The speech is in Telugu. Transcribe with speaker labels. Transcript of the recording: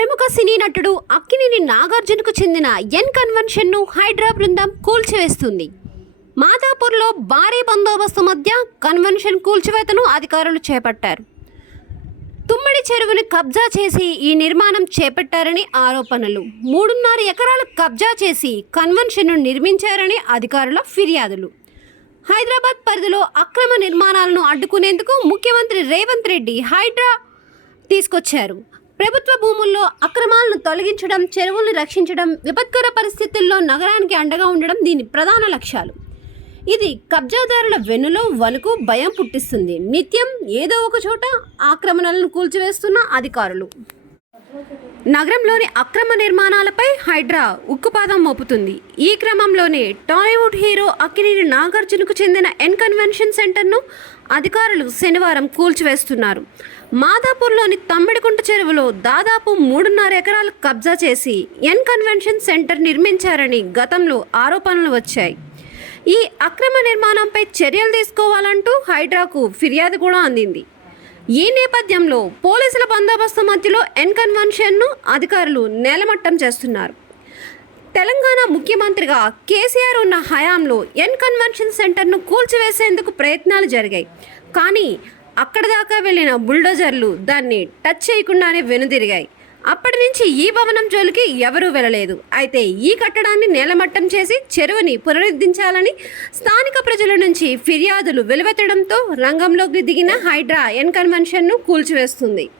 Speaker 1: ప్రముఖ సినీ నటుడు అక్కినేని నాగార్జునకు చెందిన ఎన్ కన్వెన్షన్ను హైడ్రా బృందం కూల్చివేస్తుంది. మాదాపూర్లో భారీ బందోబస్తు మధ్య కన్వెన్షన్ కూల్చివేతను అధికారులు చేపట్టారు. తుమ్మడి చెరువుని కబ్జా చేసి ఈ నిర్మాణం చేపట్టారని ఆరోపణలు. మూడున్నర ఎకరాలు కబ్జా చేసి కన్వెన్షన్ను నిర్మించారని అధికారుల ఫిర్యాదులు. హైదరాబాద్ పరిధిలో అక్రమ నిర్మాణాలను అడ్డుకునేందుకు ముఖ్యమంత్రి రేవంత్ రెడ్డి హైడ్రా తీసుకొచ్చారు. ప్రభుత్వ భూముల్లో అక్రమాలను తొలగించడం చెరువుల్ని రక్షించడం విపత్కర పరిస్థితుల్లో నగరానికి అండగా ఉండడం దీని ప్రధాన లక్ష్యాలు. ఇది కబ్జాదారుల వెన్నులో వణుకు భయం పుట్టిస్తుంది. నిత్యం ఏదో ఒక చోట ఆక్రమణలను కూల్చివేస్తున్న అధికారులు. నగరంలోని అక్రమ నిర్మాణాలపై హైడ్రా ఉక్కుపాదం మోపుతుంది. ఈ క్రమంలోనే టాలీవుడ్ హీరో అక్కినేని నాగార్జునకు చెందిన ఎన్ కన్వెన్షన్ సెంటర్ను అధికారులు శనివారం కూల్చివేస్తున్నారు. మాదాపూర్లోని తమ్మిడికుంట చెరువులో దాదాపు మూడున్నర ఎకరాలు కబ్జా చేసి ఎన్ కన్వెన్షన్ సెంటర్ నిర్మించారని గతంలో ఆరోపణలు వచ్చాయి. ఈ అక్రమ నిర్మాణంపై చర్యలు తీసుకోవాలంటూ హైడ్రాకు ఫిర్యాదు కూడా అందింది. ఈ నేపథ్యంలో పోలీసుల బందోబస్తు మధ్యలో ఎన్ కన్వెన్షన్ను అధికారులు నేలమట్టం చేస్తున్నారు. తెలంగాణ ముఖ్యమంత్రిగా కేసీఆర్ ఉన్న హయాంలో ఎన్ కన్వెన్షన్ సెంటర్ను కూల్చివేసేందుకు ప్రయత్నాలు జరిగాయి. కానీ అక్కడ దాకా వెళ్ళిన బుల్డోజర్లు దాన్ని టచ్ చేయకుండానే వెనుదిరిగాయి. అప్పటి నుంచి ఈ భవనం జోలికి ఎవరూ వెళ్ళలేదు. అయితే ఈ కట్టడాన్ని నేలమట్టం చేసి చెరువుని పునరుద్ధరించాలని స్థానిక ప్రజల నుంచి ఫిర్యాదులు వెలువెత్తడంతో రంగంలోకి దిగిన హైడ్రా ఎన్ కన్వెన్షన్ను కూల్చివేస్తుంది.